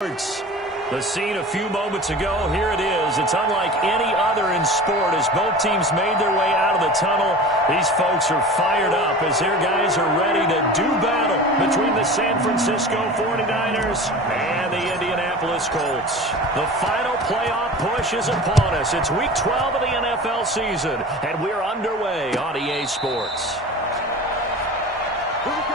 The scene a few moments ago, here it is. It's unlike any other in sport as both teams made their way out of the tunnel. These folks are fired up as their guys are ready to do battle between the San Francisco 49ers and the Indianapolis Colts. The final playoff push is upon us. It's Week 12 of the NFL season, and we're underway on EA Sports. Here we go.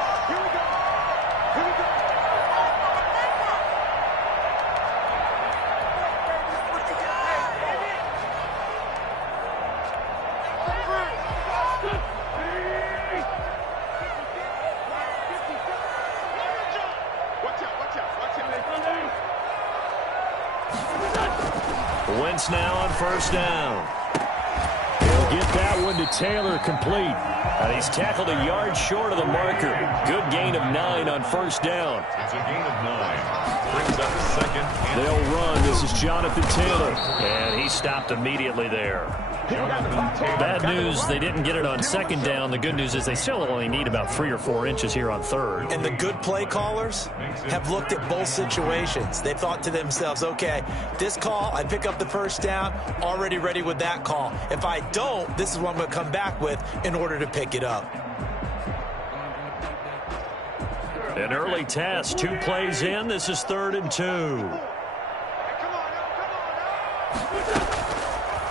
Wentz now on first down. He'll get that one to Taylor complete. And he's tackled a yard short of the marker. Good gain of 9 on first down. It's a gain of 9. Brings up a second. They'll run. This is Jonathan Taylor. And he stopped immediately there. Bad news, they didn't get it on second down. The good news is they still only need about 3 or 4 inches here on third. And the good play callers have looked at both situations. They thought to themselves, okay, this call, I pick up the first down, already ready with that call. If I don't, this is what I'm going to come back with in order to pick it up. An early test, 2 plays in. This is 3rd and 2.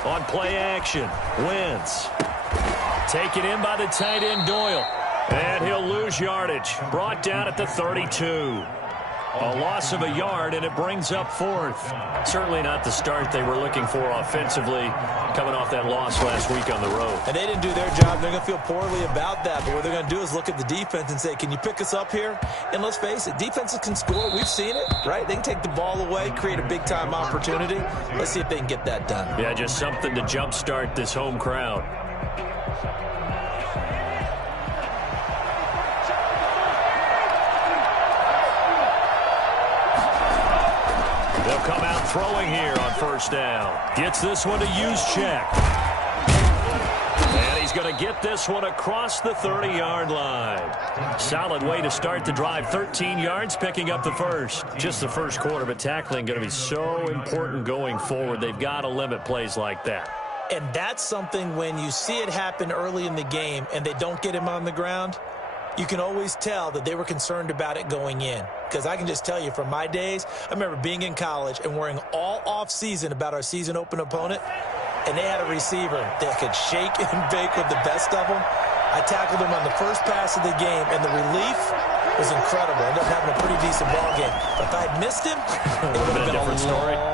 On play action, Wentz. Taken in by the tight end Doyle. And he'll lose yardage. Brought down at the 32. A loss of a yard, and it brings up 4th. Certainly not the start they were looking for offensively, coming off that loss last week on the road. And they didn't do their job. They're going to feel poorly about that. But what they're going to do is look at the defense and say, can you pick us up here? And let's face it, defenses can score. We've seen it, right? They can take the ball away, create a big-time opportunity. Let's see if they can get that done. Yeah, just something to jumpstart this home crowd. They'll come out throwing here on first down. Gets this one to Juszczyk. And he's going to get this one across the 30-yard line. Solid way to start the drive. 13 yards, picking up the first. Just the first quarter, but tackling going to be so important going forward. They've got to limit plays like that. And that's something when you see it happen early in the game and they don't get him on the ground, you can always tell that they were concerned about it going in. Because I can just tell you from my days, I remember being in college and worrying all off-season about our season open opponent, and they had a receiver that could shake and bake with the best of them. I tackled him on the first pass of the game, and the relief was incredible. I ended up having a pretty decent ball game. But if I had missed him, it would have been a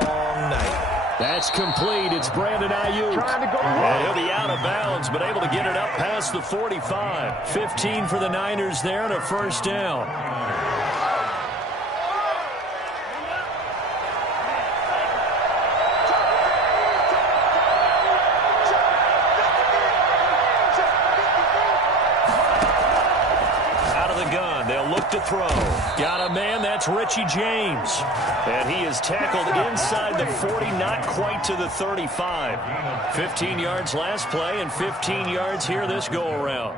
long night. That's complete. It's Brandon Ayuk. And he'll be out of bounds, but able to get it up past the 45. 15 for the Niners there and a first down. To throw. Got a man, that's Richie James. And he is tackled inside the 40, not quite to the 35. 15 yards last play and 15 yards here this go-around.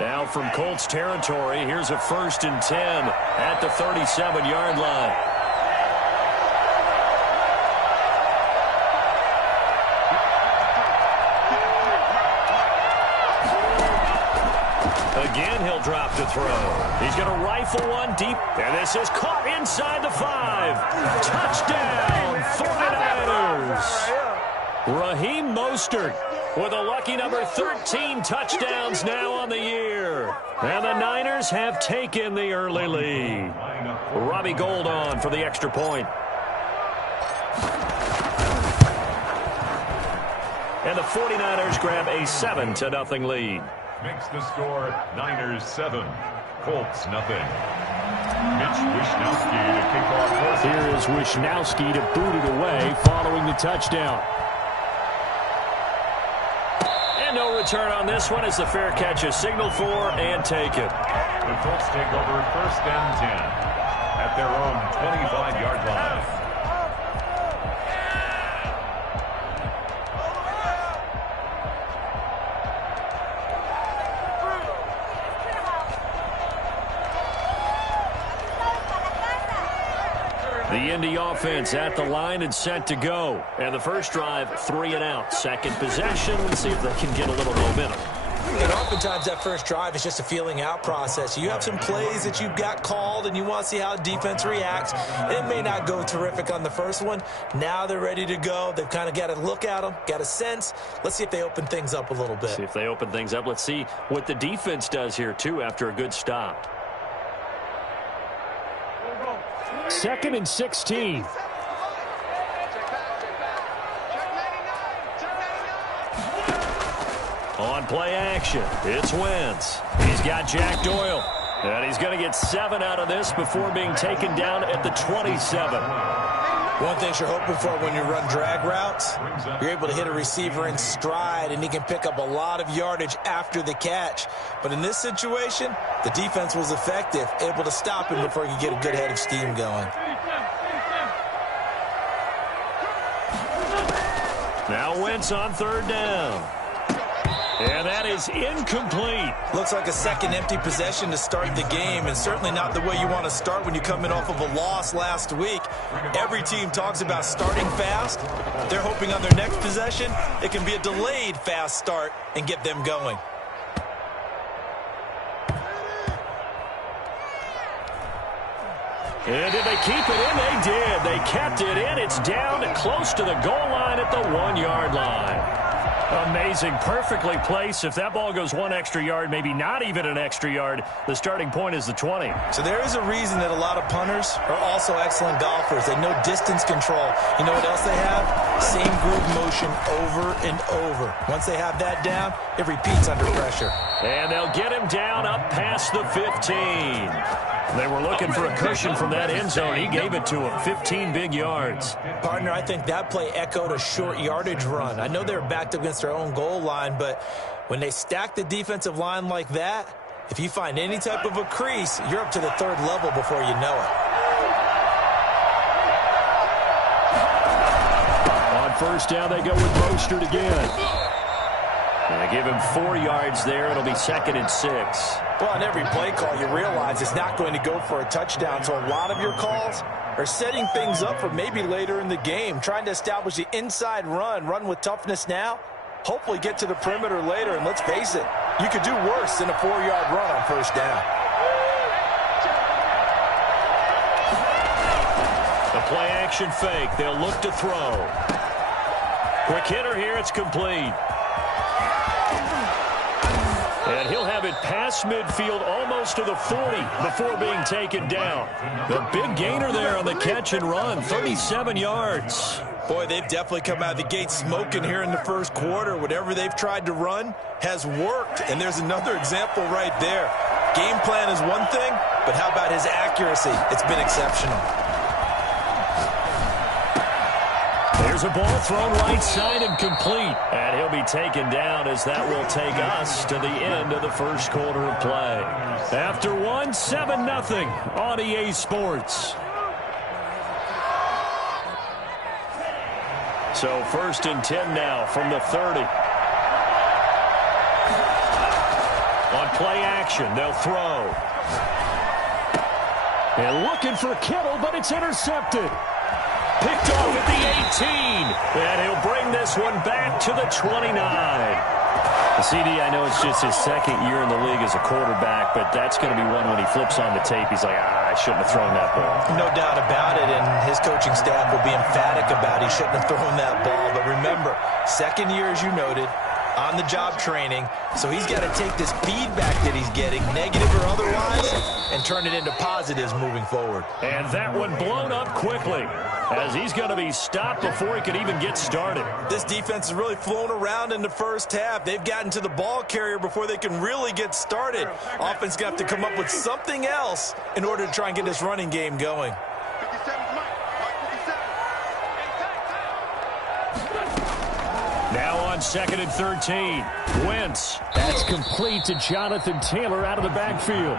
Now from Colts territory, here's a 1st and 10 at the 37-yard line. Again, he'll drop to throw. He's going to rifle one deep, and this is caught inside the 5. Touchdown, 49ers. Raheem Mostert with a lucky number 13 touchdowns now on the year. And the Niners have taken the early lead. Robbie Gould on for the extra point. And the 49ers grab a 7-0 lead. Makes the score Niners 7, Colts nothing. Mitch Wishnowsky to kick off. Here is Wishnowsky to boot it away following the touchdown. And no return on this one as the fair catch is signaled for and taken. The Colts take over 1st and 10 at their own 25-yard line. The Indy offense at the line and set to go. And the first drive, 3 and out. Second possession. Let's see if they can get a little momentum. And oftentimes that first drive is just a feeling out process. You have some plays that you've got called and you want to see how the defense reacts. It may not go terrific on the first one. Now they're ready to go. They've kind of got to look at them, got a sense. Let's see if they open things up a little bit. See if they open things up. Let's see what the defense does here, too, after a good stop. 2nd and 16. On play action, it's Wentz. He's got Jack Doyle. And he's going to get 7 out of this before being taken down at the 27. One thing you're hoping for when you run drag routes, you're able to hit a receiver in stride, and he can pick up a lot of yardage after the catch. But in this situation, the defense was effective, able to stop him before he could get a good head of steam going. Now Wentz on 3rd down. And that is incomplete. Looks like a second empty possession to start the game, and certainly not the way you want to start when you come in off of a loss last week. Every team talks about starting fast. They're hoping on their next possession it can be a delayed fast start and get them going. And did they keep it in? They did. They kept it in. It's down close to the goal line at the 1-yard line. Amazing. Perfectly placed. If that ball goes 1 extra yard, maybe not even an extra yard, the starting point is the 20. So there is a reason that a lot of punters are also excellent golfers. They know distance control. You know what else they have? Same groove motion over and over. Once they have that down, it repeats under pressure. And they'll get him down up past the 15. They were looking for a cushion from that end zone. He gave it to him. 15 big yards. Partner, I think that play echoed a short yardage run. I know they were backed up against their own goal line, but when they stack the defensive line like that, if you find any type of a crease, you're up to the 3rd level before you know it. On 1st down, they go with Mostert again. And they give him 4 yards there. It'll be 2nd and 6. Well, on every play call, you realize it's not going to go for a touchdown, so a lot of your calls are setting things up for maybe later in the game, trying to establish the inside run with toughness now, hopefully get to the perimeter later, and let's face it, you could do worse than a 4-yard run on 1st down. The play action fake. They'll look to throw. Quick hitter here. It's complete. And he'll have it past midfield almost to the 40 before being taken down. The big gainer there on the catch and run, 37 yards. Boy, they've definitely come out of the gate smoking here in the 1st quarter. Whatever they've tried to run has worked, and there's another example right there. Game plan is one thing, but how about his accuracy? It's been exceptional. There's a ball thrown right side and complete. And he'll be taken down as that will take us to the end of the 1st quarter of play. After 1, 7-0 on EA Sports. So 1st and 10 now from the 30. On play action, they'll throw. And looking for Kittle, but it's intercepted. Picked off at the 18. And he'll bring this one back to the 29. CD, I know it's just his 2nd year in the league as a quarterback, but that's going to be one when he flips on the tape. He's like, I shouldn't have thrown that ball. No doubt about it, and his coaching staff will be emphatic about he shouldn't have thrown that ball. But remember, 2nd year, as you noted, on-the-job training, so he's got to take this feedback that he's getting, negative or otherwise, and turn it into positives moving forward. And that one blown up quickly, as he's going to be stopped before he could even get started. This defense has really flown around in the 1st half. They've gotten to the ball carrier before they can really get started. Offense got to come up with something else in order to try and get this running game going. Now on 2nd and 13. Wentz. That's complete to Jonathan Taylor out of the backfield.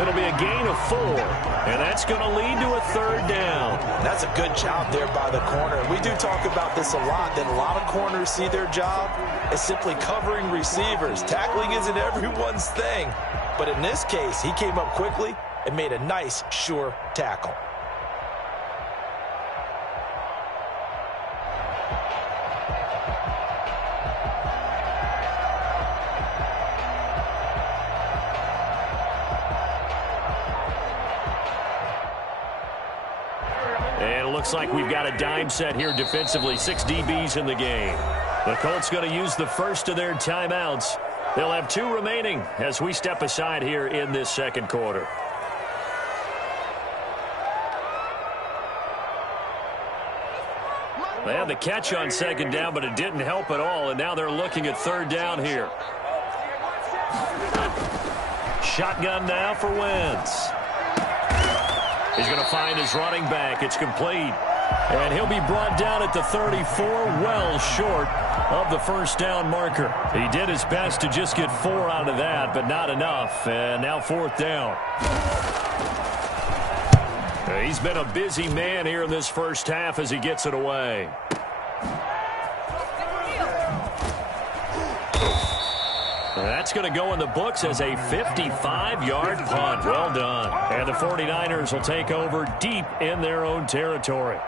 It'll be a gain of 4. And that's going to lead to a 3rd down. That's a good job there by the corner. We do talk about this a lot, that a lot of corners see their job as simply covering receivers. Tackling isn't everyone's thing. But in this case, he came up quickly and made a nice, sure tackle. And it looks like we've got a dime set here defensively. 6 DBs in the game. The Colts going to use the first of their timeouts. They'll have 2 remaining as we step aside here in this second quarter. They had the catch on second down, but it didn't help at all, and now they're looking at third down here. Shotgun now for Wentz. He's going to find his running back. It's complete. And he'll be brought down at the 34, well short of the first down marker. He did his best to just get 4 out of that, but not enough. And now fourth down. He's been a busy man here in this first half as he gets it away. That's going to go in the books as a 55-yard punt. Well done. And the 49ers will take over deep in their own territory.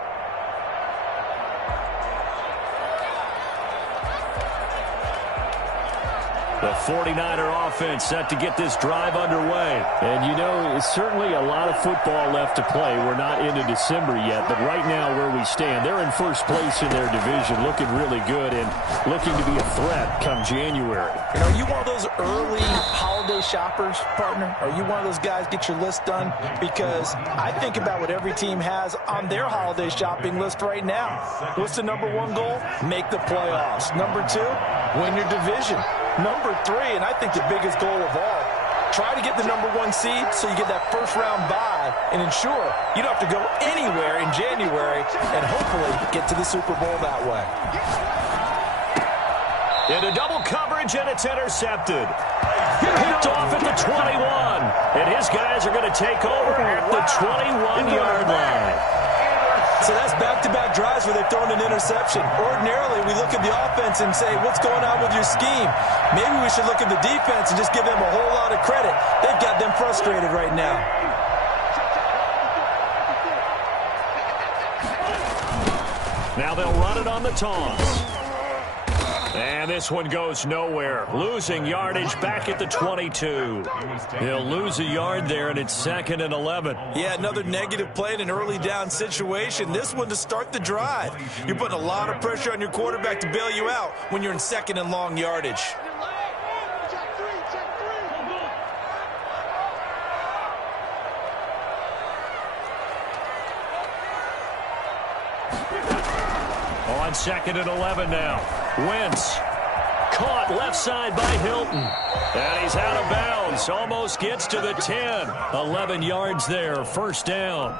The 49er offense set to get this drive underway. And, you know, it's certainly a lot of football left to play. We're not into December yet, but right now where we stand, they're in first place in their division, looking really good and looking to be a threat come January. You know, are you one of those early holiday shoppers, partner? Are you one of those guys get your list done? Because I think about what every team has on their holiday shopping list right now. What's the number 1 goal? Make the playoffs. Number 2, win your division. Number 3, and I think the biggest goal of all, try to get the number 1 seed so you get that first-round bye and ensure you don't have to go anywhere in January and hopefully get to the Super Bowl that way. Into double coverage, and it's intercepted. Picked off at the 21, and his guys are going to take over at the 21-yard line. So that's back-to-back drives where they've thrown an interception. Ordinarily, we look at the offense and say, what's going on with your scheme? Maybe we should look at the defense and just give them a whole lot of credit. They've got them frustrated right now. Now they'll run it on the toss. And this one goes nowhere. Losing yardage back at the 22. He'll lose a yard there, and it's 2nd and 11. Yeah, another negative play in an early down situation. This one to start the drive. You're putting a lot of pressure on your quarterback to bail you out when you're in 2nd and long yardage. On 2nd and 11 now. Wentz caught left side by Hilton. And he's out of bounds. Almost gets to the 10. 11 yards there. First down.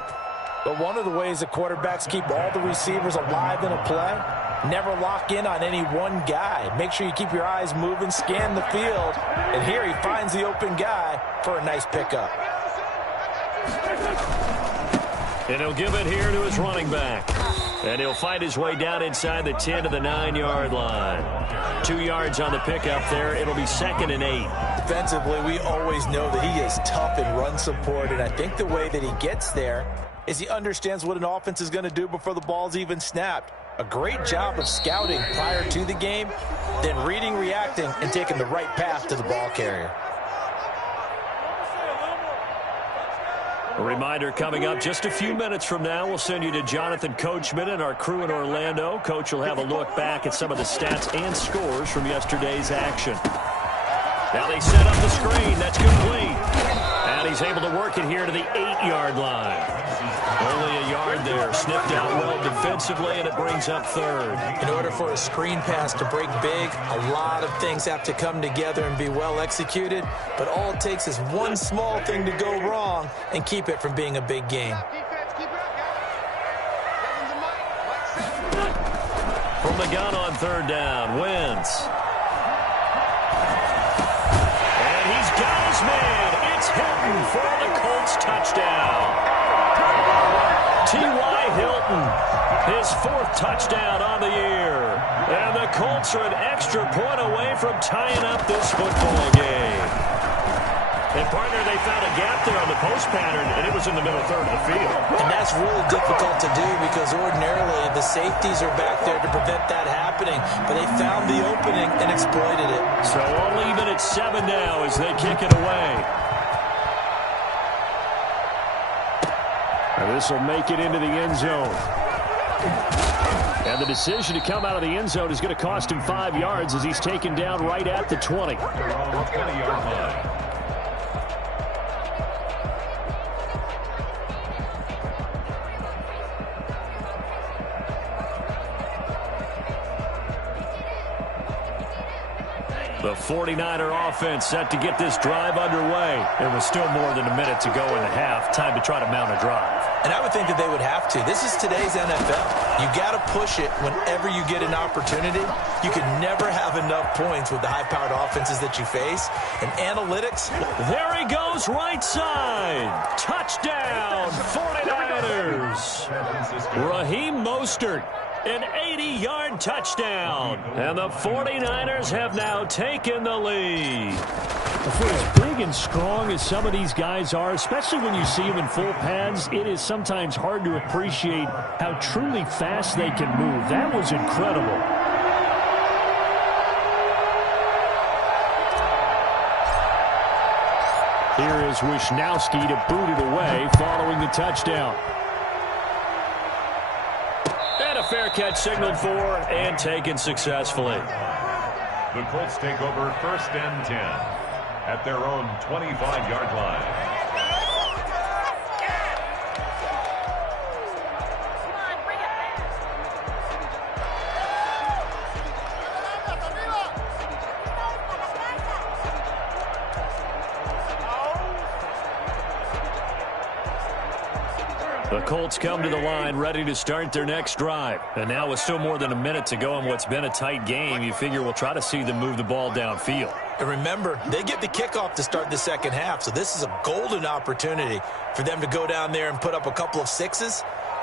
But one of the ways the quarterbacks keep all the receivers alive in a play, never lock in on any one guy. Make sure you keep your eyes moving, scan the field. And here he finds the open guy for a nice pickup. And he'll give it here to his running back. And he'll find his way down inside the 10 to the 9-yard line. 2 yards on the pickup there. It'll be 2nd and 8. Defensively, we always know that he is tough in run support, and I think the way that he gets there is he understands what an offense is going to do before the ball's even snapped. A great job of scouting prior to the game, then reading, reacting, and taking the right path to the ball carrier. A reminder coming up just a few minutes from now, we'll send you to Jonathan Coachman and our crew in Orlando. Coach will have a look back at some of the stats and scores from yesterday's action. Now they set up the screen. That's complete. And he's able to work it here to the 8-yard line. Only a yard there. Sniffed out well defensively, and it brings up 3rd. In order for a screen pass to break big, a lot of things have to come together and be well executed. But all it takes is one small thing to go wrong and keep it from being a big game. From the gun on 3rd down, Wentz. And he's got his man. It's Hilton for the Colts touchdown. T.Y. Hilton, his 4th touchdown on the year. And the Colts are an extra point away from tying up this football game. And, partner, they found a gap there on the post pattern, and it was in the middle 3rd of the field. And that's really difficult to do because ordinarily the safeties are back there to prevent that happening. But they found the opening and exploited it. So only even at 7 now as they kick it away. This will make it into the end zone. And the decision to come out of the end zone is going to cost him 5 yards as he's taken down right at the 20. They're on the 20-yard line. The 49er offense set to get this drive underway. There was still more than a minute to go in the half. Time to try to mount a drive. And I would think that they would have to. This is today's NFL. You got to push it whenever you get an opportunity. You can never have enough points with the high-powered offenses that you face. And analytics. There he goes, right side. Touchdown, 49ers. Raheem Mostert. An 80-yard touchdown. And the 49ers have now taken the lead. For as big and strong as some of these guys are, especially when you see them in full pads, it is sometimes hard to appreciate how truly fast they can move. That was incredible. Here is Wishnowski to boot it away following the touchdown. And a fair catch signaled for and taken successfully. The Colts take over 1st and 10 at their own 25-yard line. The Colts come to the line ready to start their next drive. And now with still more than a minute to go in what's been a tight game, you figure we'll try to see them move the ball downfield. And remember, they get the kickoff to start the second half, so this is a golden opportunity for them to go down there and put up a couple of sixes.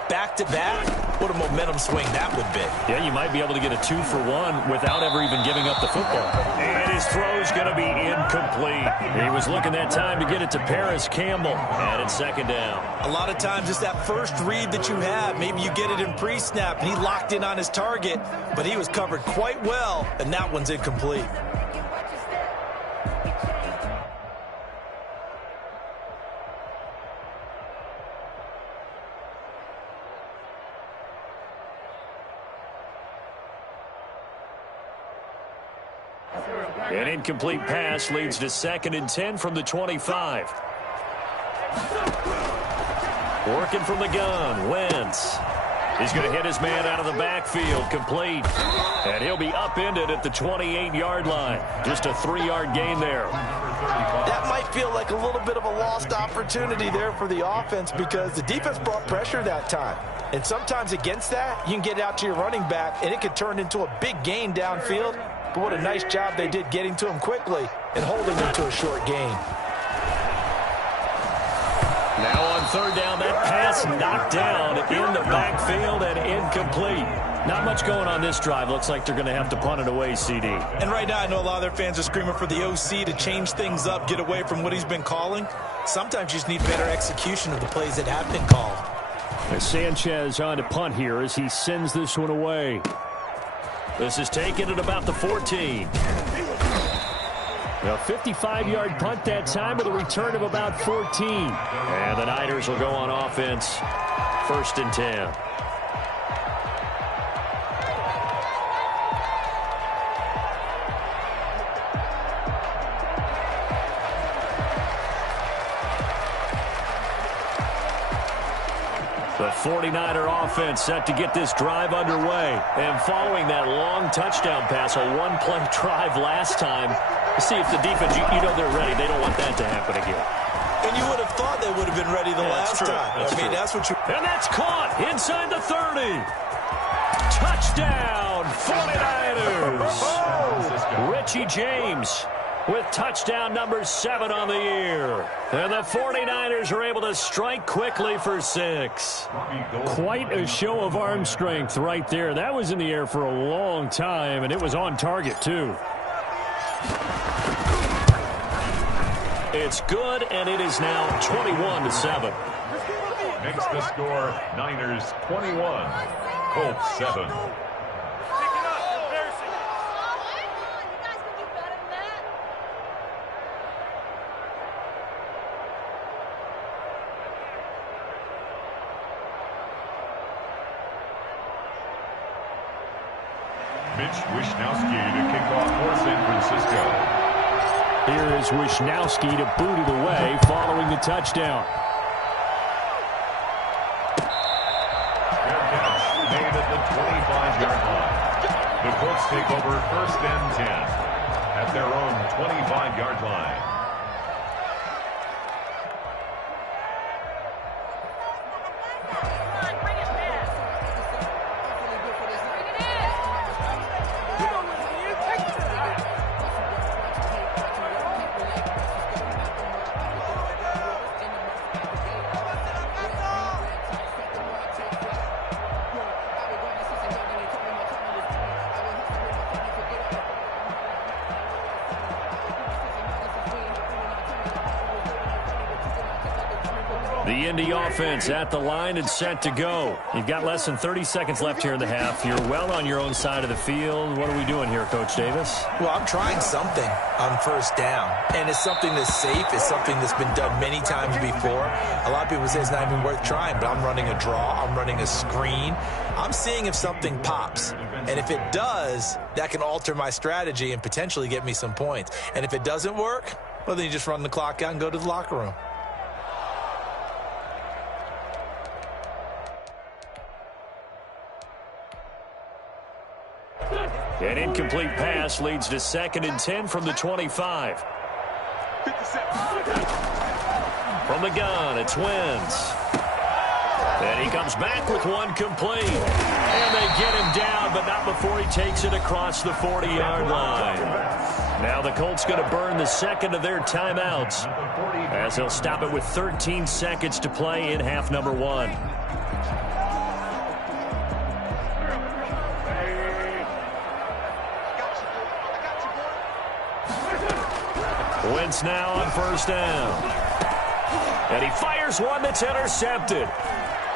Back-to-back, what a momentum swing that would be. Yeah, you might be able to get a 2-for-1 without ever even giving up the football. And his throw's going to be incomplete. He was looking that time to get it to Paris Campbell. And it's second down. A lot of times it's that first read that you have. Maybe you get it in pre-snap, and he locked in on his target, but he was covered quite well, and that one's incomplete. An incomplete pass leads to 2nd and 10 from the 25. Working from the gun, Wentz. He's going to hit his man out of the backfield, complete. And he'll be upended at the 28-yard line. Just a 3-yard gain there. That might feel like a little bit of a lost opportunity there for the offense because the defense brought pressure that time. And sometimes against that, you can get out to your running back, and it could turn into a big gain downfield. But what a nice job they did getting to him quickly and holding him to a short gain. Now on 3rd down, that pass knocked down in the backfield and incomplete. Not much going on this drive. Looks like they're going to have to punt it away, CD. And right now, I know a lot of their fans are screaming for the OC to change things up, get away from what he's been calling. Sometimes you just need better execution of the plays that have been called. Sanchez on to punt here as he sends this one away. This is taken at about the 14. A 55-yard punt that time with a return of about 14. And the Niners will go on offense. 1st and 10. The 49er offense set to get this drive underway. And following that long touchdown pass, a one-play drive last time, see if the defense, you know they're ready. They don't want that to happen again. And you would have thought they would have been ready the last time. That's what you... And that's caught inside the 30. Touchdown, 49ers. Richie James with touchdown number 7 on the year. And the 49ers are able to strike quickly for 6. Quite a show of arm strength right there. That was in the air for a long time, and it was on target, too. It's good, and it is now 21-7. Makes the score Niners 21, Colts 7. Mitch Wishnowsky to kick off for San Francisco. Here is Wishnowsky to boot it away following the touchdown. Fair catch made at the 25-yard line. The Colts take over 1st and 10 at their own 25-yard line. The Indy offense at the line and set to go. You've got less than 30 seconds left here in the half. You're well on your own side of the field. What are we doing here, Coach Davis? Well, I'm trying something on 1st down, and it's something that's safe. It's something that's been done many times before. A lot of people say it's not even worth trying, but I'm running a draw. I'm running a screen. I'm seeing if something pops, and if it does, that can alter my strategy and potentially get me some points. And if it doesn't work, well, then you just run the clock out and go to the locker room. An incomplete pass leads to 2nd and 10 from the 25. From the gun, it's Wentz. And he comes back with one complete. And they get him down, but not before he takes it across the 40-yard line. Now the Colts going to burn the 2nd of their timeouts, as they'll stop it with 13 seconds to play in half number 1. Wentz now on 1st down. And he fires one that's intercepted.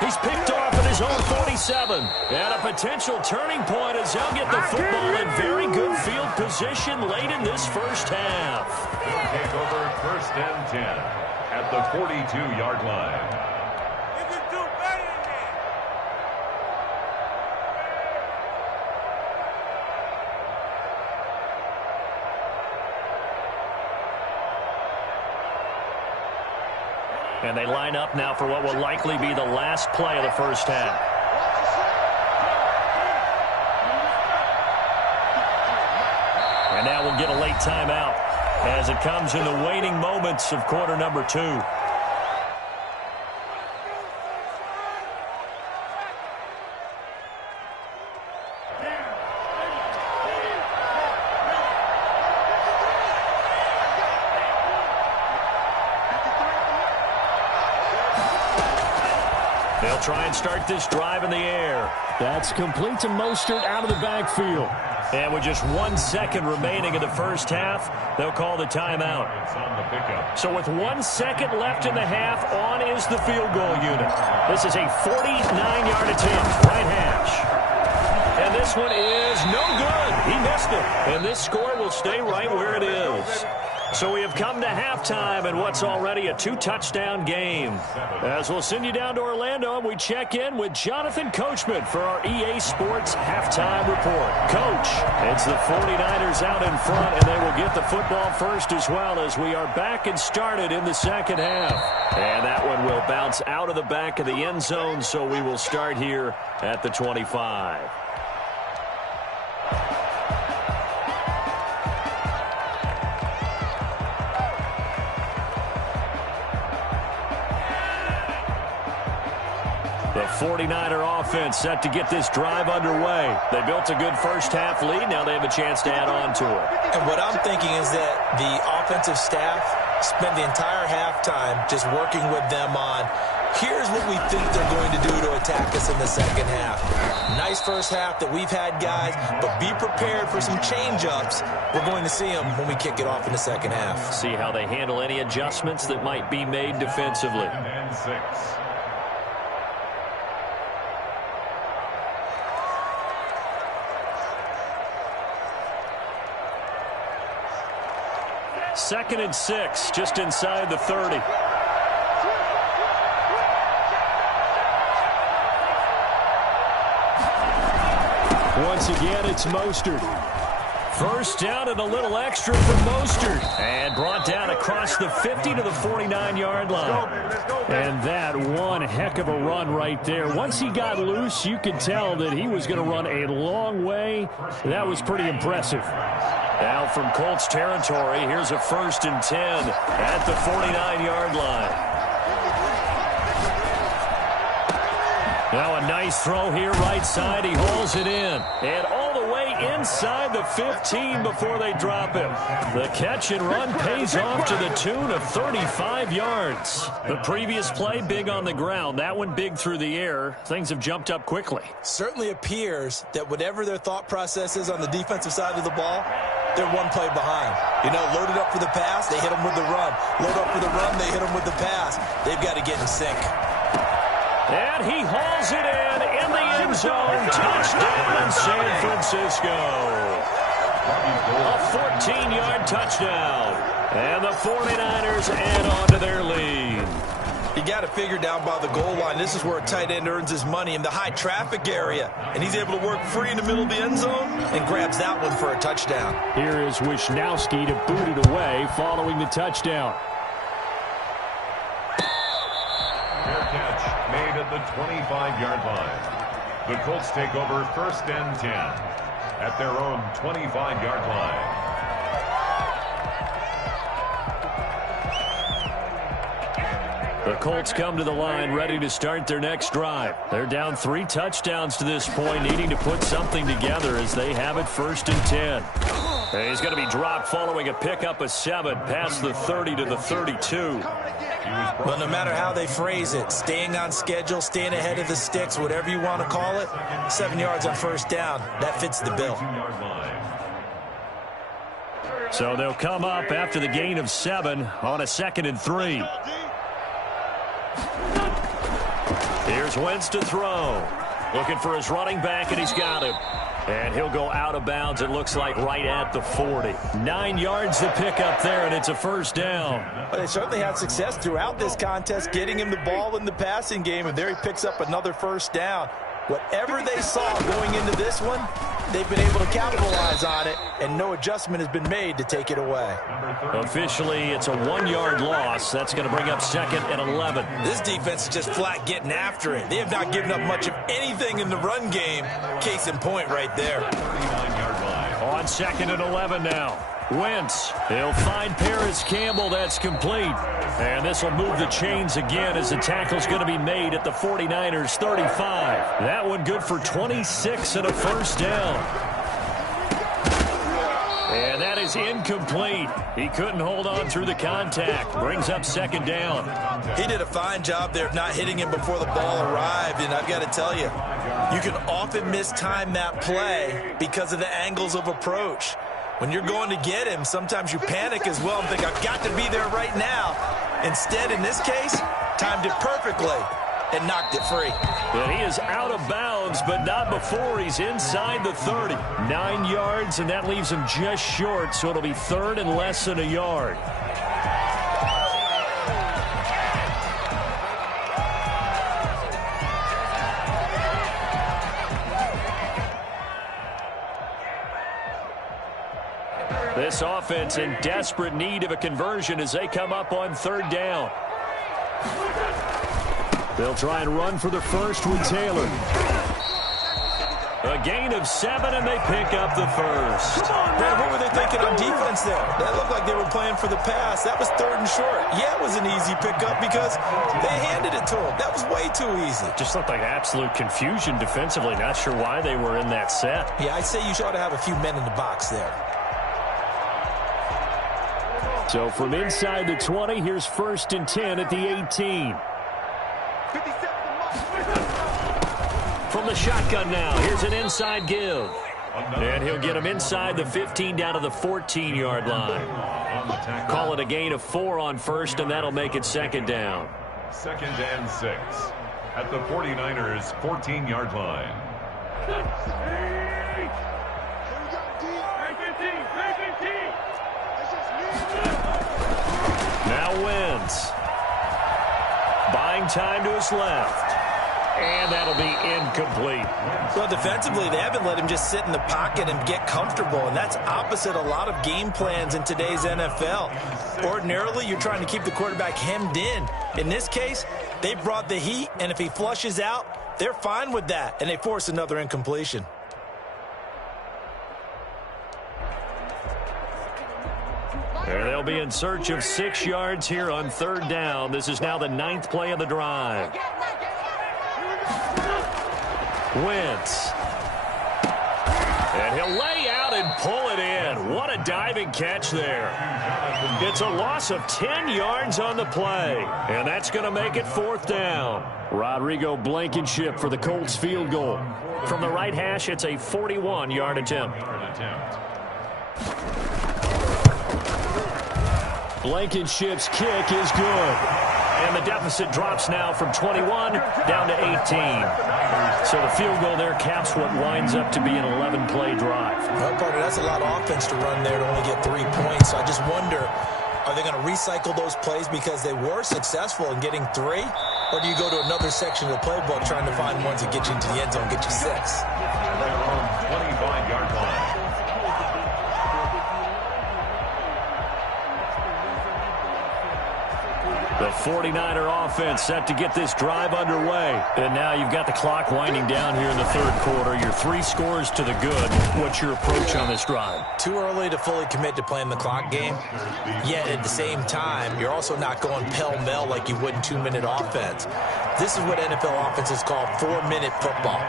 He's picked off at his own 47. And a potential turning point as they'll get the football in very good field position late in this 1st half. Take over 1st and 10 at the 42-yard line. And they line up now for what will likely be the last play of the 1st half. And now we'll get a late timeout as it comes in the waning moments of quarter number 2. They'll try and start this drive in the air. That's complete to Mostert out of the backfield. And with just 1 second remaining in the 1st half, they'll call the timeout. So with 1 second left in the half, on is the field goal unit. This is a 49-yard attempt, right hash. And this one is no good. He missed it. And this score will stay right where it is. So we have come to halftime in what's already a 2-touchdown game. As we'll send you down to Orlando, and we check in with Jonathan Coachman for our EA Sports Halftime Report. Coach, it's the 49ers out in front, and they will get the football first as well as we are back and started in the 2nd half. And that one will bounce out of the back of the end zone, so we will start here at the 25. The 49er offense set to get this drive underway. They built a good 1st half lead. Now they have a chance to add on to it. And what I'm thinking is that the offensive staff spent the entire halftime just working with them on, here's what we think they're going to do to attack us in the 2nd half. Nice 1st half that we've had, guys, but be prepared for some change-ups. We're going to see them when we kick it off in the 2nd half. See how they handle any adjustments that might be made defensively. And 6. Second and 6, just inside the 30. Once again, it's Mostert. First down and a little extra for Mostert. And brought down across the 50 to the 49-yard line. And that one heck of a run right there. Once he got loose, you could tell that he was going to run a long way. That was pretty impressive. Now from Colts territory, here's a 1st and 10 at the 49-yard line. Now a nice throw here right side. He hauls it in. And all the way inside the 15 before they drop him. The catch and run pays off to the tune of 35 yards. The previous play, big on the ground. That one big through the air. Things have jumped up quickly. Certainly appears that whatever their thought process is on the defensive side of the ball, they're one play behind. You know, loaded up for the pass, they hit them with the run. Load up for the run, they hit them with the pass. They've got to get in sync. And he hauls it in the end zone. Touchdown, San Francisco. A 14-yard touchdown. And the 49ers add on to their lead. You got to figure down by the goal line. This is where a tight end earns his money in the high traffic area. And he's able to work free in the middle of the end zone and grabs that one for a touchdown. Here is Wisnowski to boot it away following the touchdown. Fair catch made at the 25-yard line. The Colts take over 1st and 10 at their own 25-yard line. The Colts come to the line ready to start their next drive. They're down 3 touchdowns to this point, needing to put something together as they have it 1st and 10. And he's going to be dropped following a pickup of 7 past the 30 to the 32. Well, no matter how they phrase it, staying on schedule, staying ahead of the sticks, whatever you want to call it, 7 yards on 1st down, that fits the bill. So they'll come up after the gain of 7 on a 2nd and 3. Here's Wentz to throw. Looking for his running back, and he's got him. And he'll go out of bounds, it looks like, right at the 40. 9 yards to pick up there, and it's a 1st down. Well, they certainly had success throughout this contest, getting him the ball in the passing game, and there he picks up another 1st down. Whatever they saw going into this one, they've been able to capitalize on it, and no adjustment has been made to take it away. Officially, it's a 1-yard loss. That's going to bring up 2nd and 11. This defense is just flat getting after it. They have not given up much of anything in the run game. Case in point right there. On 2nd and 11 now. Wentz, he'll find Paris Campbell. That's complete. And this will move the chains again as the tackle's going to be made at the 49ers 35. That one good for 26 and a 1st down. And that is incomplete. He couldn't hold on through the contact. Brings up 2nd down. He did a fine job there of not hitting him before the ball arrived, and I've got to tell you, you can often mistime that play because of the angles of approach. When you're going to get him, sometimes you panic as well and think, I've got to be there right now. Instead, in this case, timed it perfectly and knocked it free. And he is out of bounds, but not before he's inside the 30. 9 yards, and that leaves him just short, so it'll be 3rd and less than a yard. This offense in desperate need of a conversion as they come up on 3rd down. They'll try and run for the 1st with Taylor. A gain of 7, and they pick up the 1st. Man, what were they thinking on defense there? That looked like they were playing for the pass. That was 3rd and short. Yeah, it was an easy pickup because they handed it to him. That was way too easy. Just looked like absolute confusion defensively. Not sure why they were in that set. Yeah, I'd say you ought to have a few men in the box there. So from inside the 20, here's 1st and 10 at the 18. From the shotgun now, here's an inside give. And he'll get him inside the 15 down to the 14-yard line. Call it a gain of 4 on 1st, and that'll make it 2nd down. 2nd and 6 at the 49ers' 14-yard line. Now Wentz. Buying time to his left. And that'll be incomplete. Well, defensively, they haven't let him just sit in the pocket and get comfortable, and that's opposite a lot of game plans in today's NFL. Ordinarily, you're trying to keep the quarterback hemmed in. In this case, they brought the heat, and if he flushes out, they're fine with that, and they force another incompletion. They'll be in search of 6 yards here on 3rd down. This is now the 9th play of the drive. Wentz. And he'll lay out and pull it in. What a diving catch there. It's a loss of 10 yards on the play. And that's going to make it 4th down. Rodrigo Blankenship for the Colts field goal. From the right hash, it's a 41-yard attempt. Blankenship's kick is good. And the deficit drops now from 21 down to 18. So the field goal there caps what winds up to be an 11-play drive. Well, partner, that's a lot of offense to run there to only get 3 points. So I just wonder, are they going to recycle those plays because they were successful in getting 3? Or do you go to another section of the playbook trying to find ones that get you into the end zone, get you 6? Their own 25-yard line. The 49er offense set to get this drive underway. And now you've got the clock winding down here in the 3rd quarter. Your 3 scores to the good. What's your approach on this drive? Too early to fully commit to playing the clock game. Yet at the same time, you're also not going pell-mell like you would in 2-minute offense. This is what NFL offenses call 4-minute football.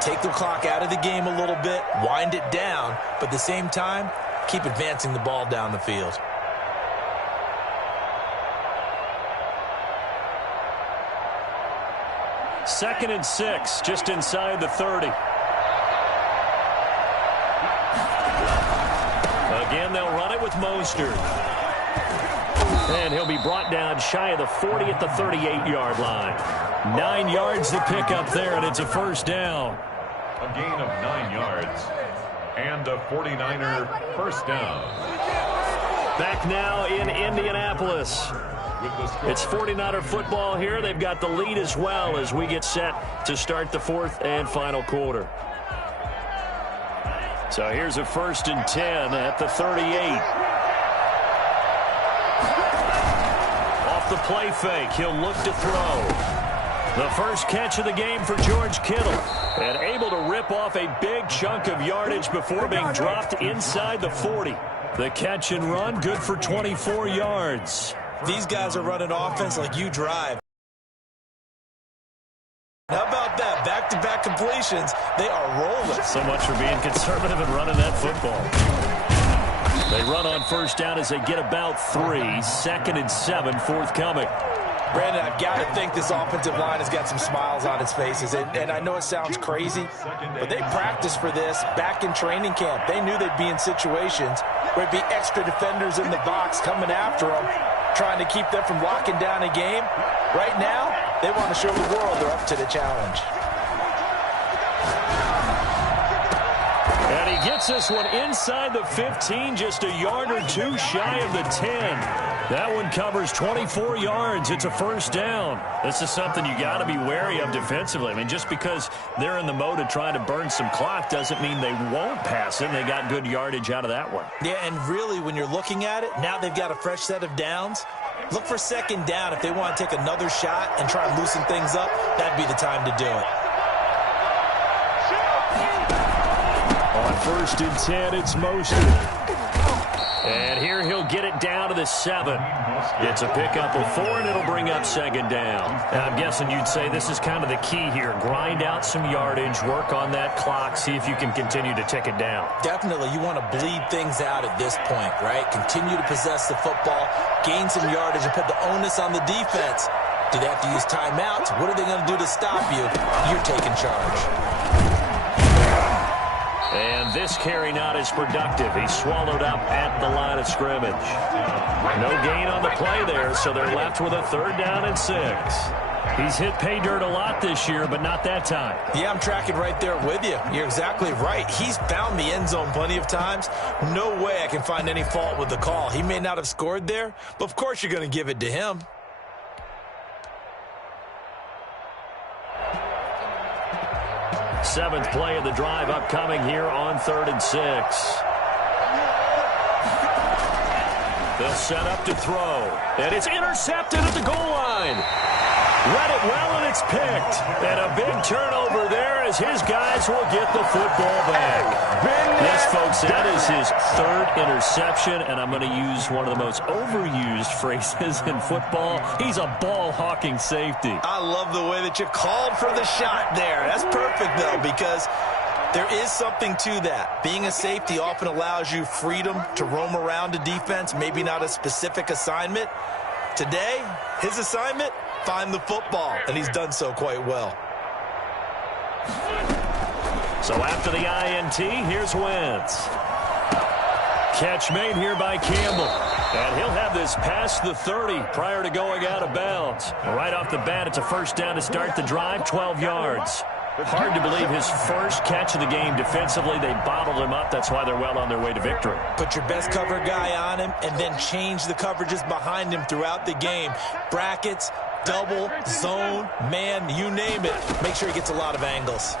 Take the clock out of the game a little bit, wind it down, but at the same time, keep advancing the ball down the field. Second and 6, just inside the 30. Again, they'll run it with Mostert. And he'll be brought down shy of the 40 at the 38-yard line. 9 yards to pick up there, and it's a 1st down. A gain of 9 yards. And a 49er 1st down. Back now in Indianapolis. It's 49er football here. They've got the lead as well as we get set to start the 4th and final quarter. So here's a 1st and 10 at the 38. Off the play fake, he'll look to throw. The first catch of the game for George Kittle. And able to rip off a big chunk of yardage before being dropped inside the 40. The catch and run, good for 24 yards. These guys are running offense like you drive. How about that? Back-to-back completions. They are rolling. So much for being conservative and running that football. They run on 1st down as they get about 3. 2nd and 7, forthcoming. Brandon, I've got to think this offensive line has got some smiles on its faces. And I know it sounds crazy, but they practiced for this back in training camp. They knew they'd be in situations where it'd be extra defenders in the box coming after them, trying to keep them from locking down a game. Right now, they want to show the world they're up to the challenge. And he gets this one inside the 15, just a yard or 2 shy of the 10. That one covers 24 yards. It's a 1st down. This is something you got to be wary of defensively. I mean, just because they're in the mode of trying to burn some clock doesn't mean they won't pass it. They got good yardage out of that one. Yeah, and really, when you're looking at it, now they've got a fresh set of downs. Look for 2nd down. If they want to take another shot and try and loosen things up, that'd be the time to do it. On 1st and 10, it's Mostert. And here he'll get it down to the 7. It's a pickup of 4, and it'll bring up 2nd down. And I'm guessing you'd say this is kind of the key here. Grind out some yardage, work on that clock, see if you can continue to tick it down. Definitely, you want to bleed things out at this point, right? Continue to possess the football, gain some yardage, and put the onus on the defense. Do they have to use timeouts? What are they going to do to stop you? You're taking charge. And this carry not as productive. He's swallowed up at the line of scrimmage. No gain on the play there, so they're left with a 3rd down and 6. He's hit pay dirt a lot this year, but not that time. Yeah, I'm tracking right there with you. You're exactly right. He's found the end zone plenty of times. No way I can find any fault with the call. He may not have scored there, but of course you're going to give it to him. Seventh play of the drive upcoming here on 3rd and 6. They'll set up to throw. And it's intercepted at the goal line. Read it well, and it's picked. And a big turnover there as his guys will get the football back. Yes, folks, that is his 3rd interception, and I'm going to use one of the most overused phrases in football. He's a ball-hawking safety. I love the way that you called for the shot there. That's perfect, though, because there is something to that. Being a safety often allows you freedom to roam around a defense, maybe not a specific assignment. Today, his assignment, find the football, and he's done so quite well. So after the INT, here's Wentz. Catch made here by Campbell. And he'll have this past the 30 prior to going out of bounds. Right off the bat, it's a first down to start the drive, 12 yards. Hard to believe his first catch of the game defensively. They bottled him up. That's why they're well on their way to victory. Put your best cover guy on him and then change the coverages behind him throughout the game. Brackets, double, zone, man, you name it. Make sure he gets a lot of angles.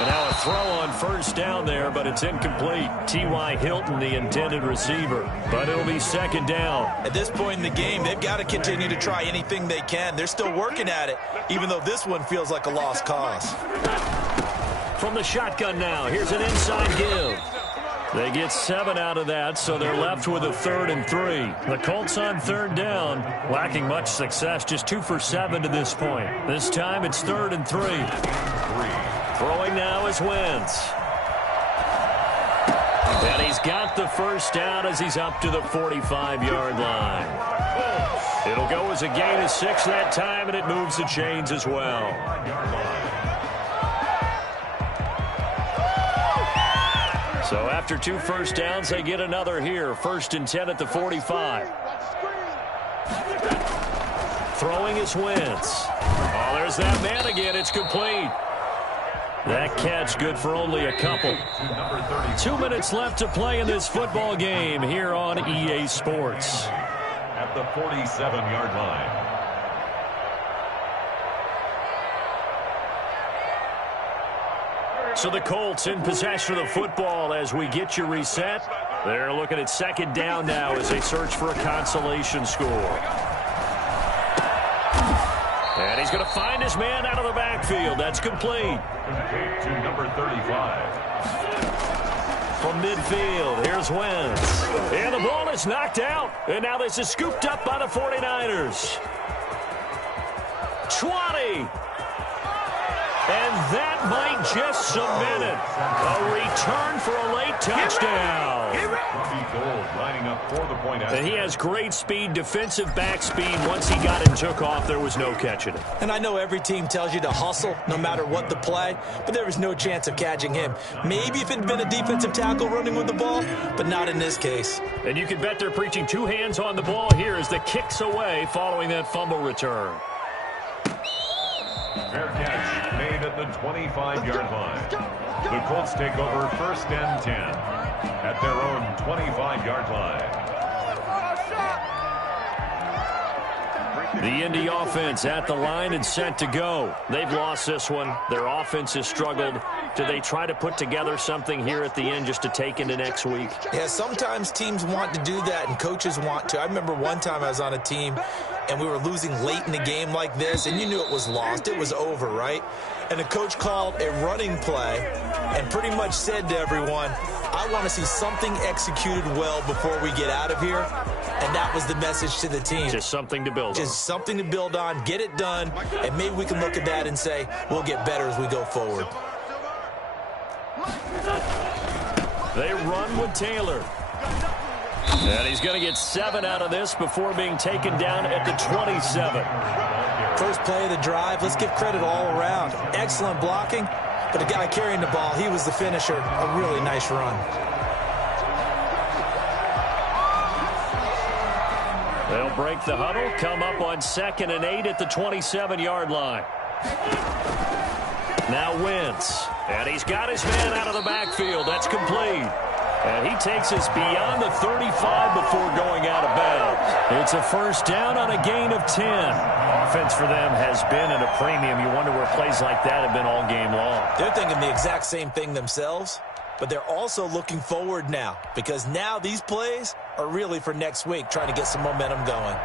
And now a throw on first down there, but it's incomplete. T.Y. Hilton, the intended receiver. But it'll be second down. At this point in the game, they've got to continue to try anything they can. They're still working at it, even though this one feels like a lost cause. From the shotgun now, here's an inside give. They get 7 out of that, so they're left with a 3rd and 3. The Colts on 3rd down, lacking much success, just 2 for 7 to this point. This time it's 3rd and 3. Throwing now is Wentz. And he's got the first down as he's up to the 45-yard line. It'll go as a gain of 6 that time, and it moves the chains as well. So after 2 first downs, they get another here. 1st and 10 at the 45. Throwing is Wentz. Oh, there's that man again. It's complete. That catch good for only a couple. 2 minutes left to play in this football game here on EA Sports. At the 47-yard line. So the Colts in possession of the football as we get you reset. They're looking at second down now as they search for a consolation score. And he's going to find his man out of the backfield. That's complete. To number 35. From midfield, here's Wentz. And the ball is knocked out. And now this is scooped up by the 49ers. 20. And that might just cement it. A return for a late touchdown. And he has great speed, defensive back speed. Once he got it and took off, there was no catching it. And I know every team tells you to hustle no matter what the play, but there was no chance of catching him. Maybe if it had been a defensive tackle running with the ball, but not in this case. And you can bet they're preaching 2 hands on the ball here as the kick's away following that fumble return. Fair catch made at the 25-yard line. The Colts take over 1st and 10 at their own 25-yard line. The Indy offense at the line and set to go. They've lost this one. Their offense has struggled. Do they try to put together something here at the end just to take into next week? Yeah, sometimes teams want to do that and coaches want to. I remember one time I was on a team and we were losing late in the game like this, and you knew it was lost. It was over, right? And the coach called a running play and pretty much said to everyone, I want to see something executed well before we get out of here. And that was the message to the team. Just something to build on. Just something to build on, get it done, and maybe we can look at that and say, we'll get better as we go forward. They run with Taylor. And he's going to get 7 out of this before being taken down at the 27. First play of the drive, let's give credit all around. Excellent blocking, but the guy carrying the ball, he was the finisher. A really nice run. They'll break the huddle, come up on 2nd and 8 at the 27-yard line. Now Wentz, and he's got his man out of the backfield. That's complete. And he takes us beyond the 35 before going out of bounds. It's a first down on a gain of 10. defense for them has been at a premium. You wonder where plays like that have been all game long. They're thinking the exact same thing themselves, but they're also looking forward now because now these plays are really for next week, trying to get some momentum going.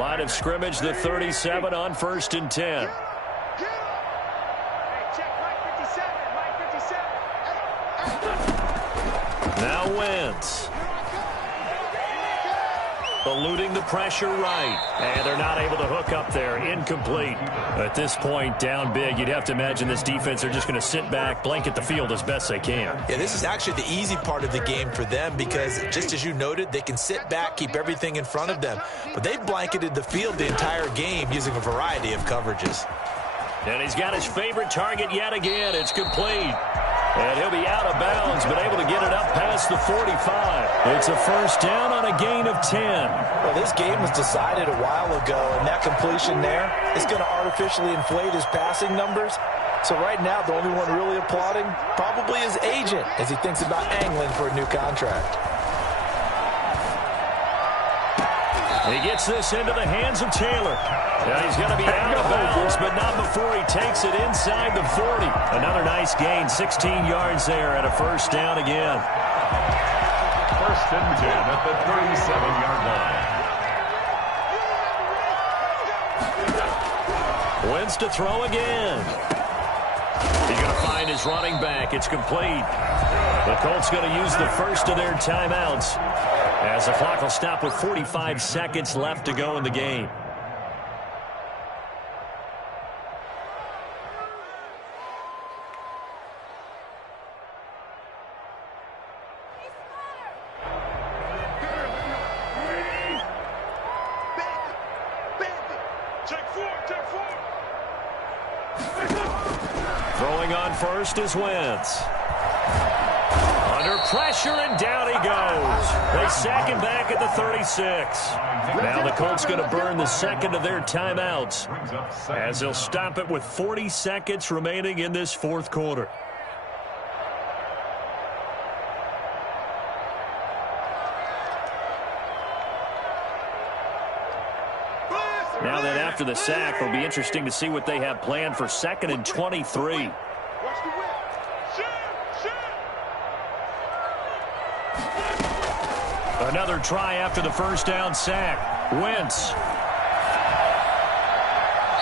Line of scrimmage, the 37 on 1st and 10. Now Wentz. Eluding the pressure right. And they're not able to hook up there. Incomplete. At this point, down big, you'd have to imagine this defense are just going to sit back, blanket the field as best they can. Yeah, this is actually the easy part of the game for them because, just as you noted, they can sit back, keep everything in front of them. But they've blanketed the field the entire game using a variety of coverages. And he's got his favorite target yet again. It's complete. And he'll be out of bounds, but able to get it up past the 45. It's a first down on a gain of 10. Well, this game was decided a while ago, and that completion there is going to artificially inflate his passing numbers. So right now, the only one really applauding probably his agent as he thinks about angling for a new contract. He gets this into the hands of Taylor. Now he's going to be out of bounds, but not before he takes it inside the 40. Another nice gain, 16 yards there at a first down again. First and 10 at the 37-yard line. Wentz to throw again. He's going to find his running back. It's complete. The Colts going to use the first of their timeouts as the clock will stop with 45 seconds left to go in the game. Throwing on first is Wentz. Under pressure, and down he goes. They sack him back at the 36. Now the Colts going to burn the second of their timeouts as they'll stop it with 40 seconds remaining in this fourth quarter. Now then, after the sack, it'll be interesting to see what they have planned for 2nd and 23. Another try after the first down sack. Wentz.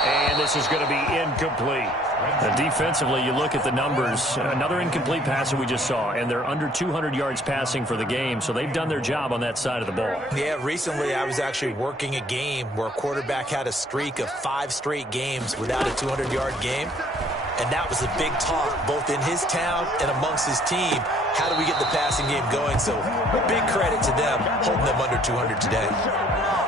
And this is going to be incomplete. And defensively, you look at the numbers. Another incomplete pass that we just saw, and they're under 200 yards passing for the game, so they've done their job on that side of the ball. Yeah, recently I was actually working a game where a quarterback had a streak of 5 straight games without a 200-yard game, and that was a big talk both in his town and amongst his team. How do we get the passing game going? So big credit to them holding them under 200 today.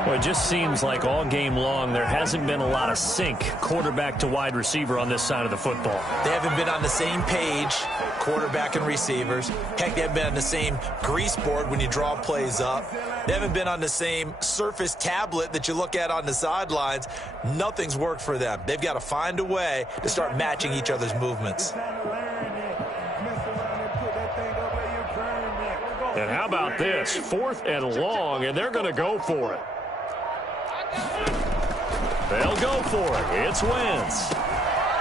Well, it just seems like all game long there hasn't been a lot of sync quarterback to wide receiver on this side of the football. They haven't been on the same page, quarterback and receivers. Heck, they haven't been on the same grease board when you draw plays up. They haven't been on the same surface tablet that you look at on the sidelines. Nothing's worked for them. They've got to find a way to start matching each other's movements. And how about this? 4th and long, and they're going to go for it. They'll go for it. It's Wentz.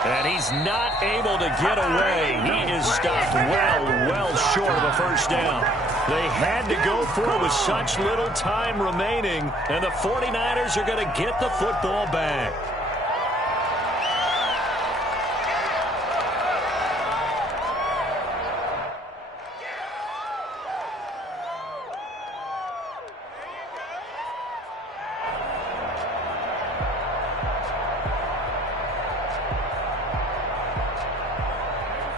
And he's not able to get away. He is stopped well short of a first down. They had to go for it with such little time remaining, and the 49ers are going to get the football back.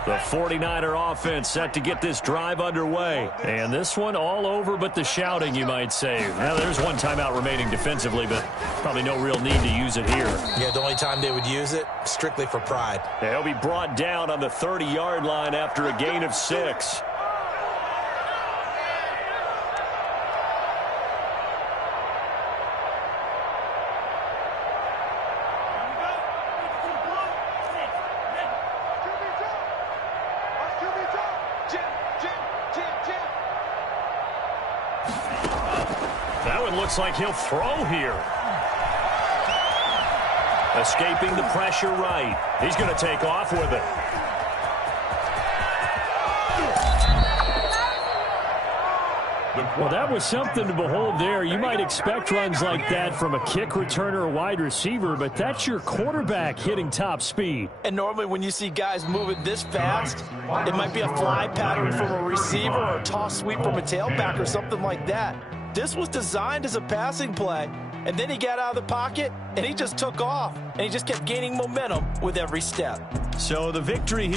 The 49er offense set to get this drive underway. And this one all over but the shouting, you might say. Now, there's one timeout remaining defensively, but probably no real need to use it here. Yeah, the only time they would use it, strictly for pride. They'll be brought down on the 30-yard line after a gain of 6. That one looks like he'll throw here. Escaping the pressure right. He's going to take off with it. Well, that was something to behold there. You might expect runs like that from a kick returner or wide receiver, but that's your quarterback hitting top speed. And normally when you see guys moving this fast, it might be a fly pattern from a receiver or a toss sweep from a tailback or something like that. This was designed as a passing play, and then he got out of the pocket, and he just took off, and he just kept gaining momentum with every step. So the victory here.